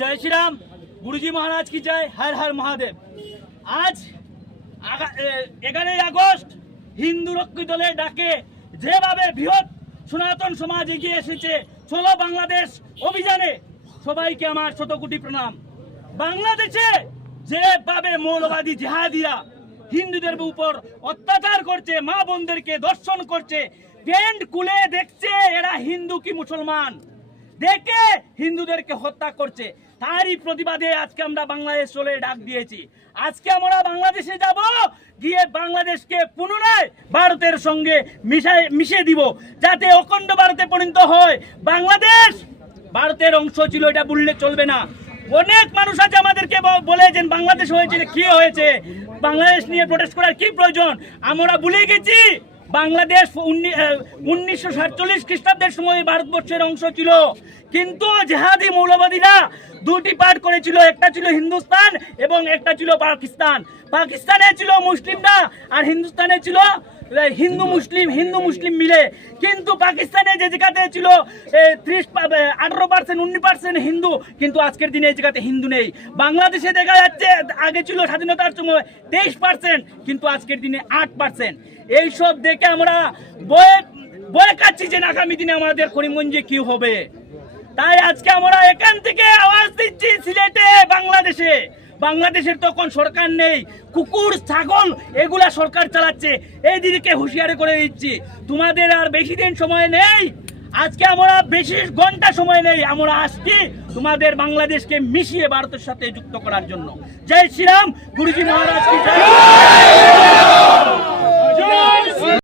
जय श्री राम। गुरुजी महाराज की जय। हर हर महादेव। आज 11 আগস্ট হিন্দু রক্ষী দলের ডাকে যেভাবে বৃহৎ সনাতন সমাজ এগিয়ে এসেছে চলো বাংলাদেশ অভিযানে, সবাইকে আমার শতকোটি প্রণাম। বাংলাদেশে যেভাবে মৌলবাদী জিহাদিরা হিন্দুদের উপর অত্যাচার করছে, মা বোনদেরকে দর্শন করছে, প্যান্ট খুলে দেখছে এরা হিন্দু কি মুসলমান, দেখে হিন্দুদেরকে হত্যা করছে, তারই প্রতিবাদে আজকে আমরা বাংলাদেশ চলে ডাক দিয়েছি। আজকে আমরা বাংলাদেশে যাব, গিয়ে বাংলাদেশকে পুনরায় ভারতের সঙ্গে মিশিয়ে দিব, যাতে অখণ্ড ভারতে পরিণত হয়। বাংলাদেশ ভারতের অংশ ছিল, এটা বললে চলবে না। অনেক মানুষ আছে আমাদেরকে বলেছেন বাংলাদেশ হয়েছে, কি হয়েছে, বাংলাদেশ নিয়ে প্রোটেস্ট করার কি প্রয়োজন। আমরা ভুলে গেছি বাংলাদেশ 1947 খ্রিস্টাব্দের সময় ভারতবর্ষের অংশ ছিল, কিন্তু জেহাদি মৌলবাদীরা দুটি পার্ট করেছিল, একটা ছিল হিন্দুস্তান এবং একটা ছিল পাকিস্তান। পাকিস্তানে ছিল মুসলিমরা আর হিন্দুস্তানে ছিল হিন্দু মুসলিম মিলে। কিন্তু পাকিস্তানে যে জায়গাতে ছিল 18% 19% হিন্দু, কিন্তু আজকের দিনে এই জায়গাতে হিন্দু নেই। বাংলাদেশে দেখা যাচ্ছে আগে ছিল স্বাধীনতার সময় 23%, কিন্তু আজকের দিনে 8%। এইসব দেখে আমরা বয়ে কাচ্ছি যে আগামী দিনে আমাদের করিমগঞ্জে কি হবে। তাই আজকে আমরা এখান থেকে আওয়াজ দিচ্ছি সিলেটে, বাংলাদেশের তখন সরকার নেই, কুকুর ছাগল এগুলা সরকার চালাচ্ছে। এই দিকে হুঁশিয়ারি করে দিচ্ছি, তোমাদের আর বেশি দিন সময় নেই, আজকে আমরা বেশি ঘন্টা সময় নেই, আমরা আসছি তোমাদের বাংলাদেশকে মিশিয়ে ভারতের সাথে যুক্ত করার জন্য। জয় শ্রীরাম। গুরুজি মহারাজ কি জয়।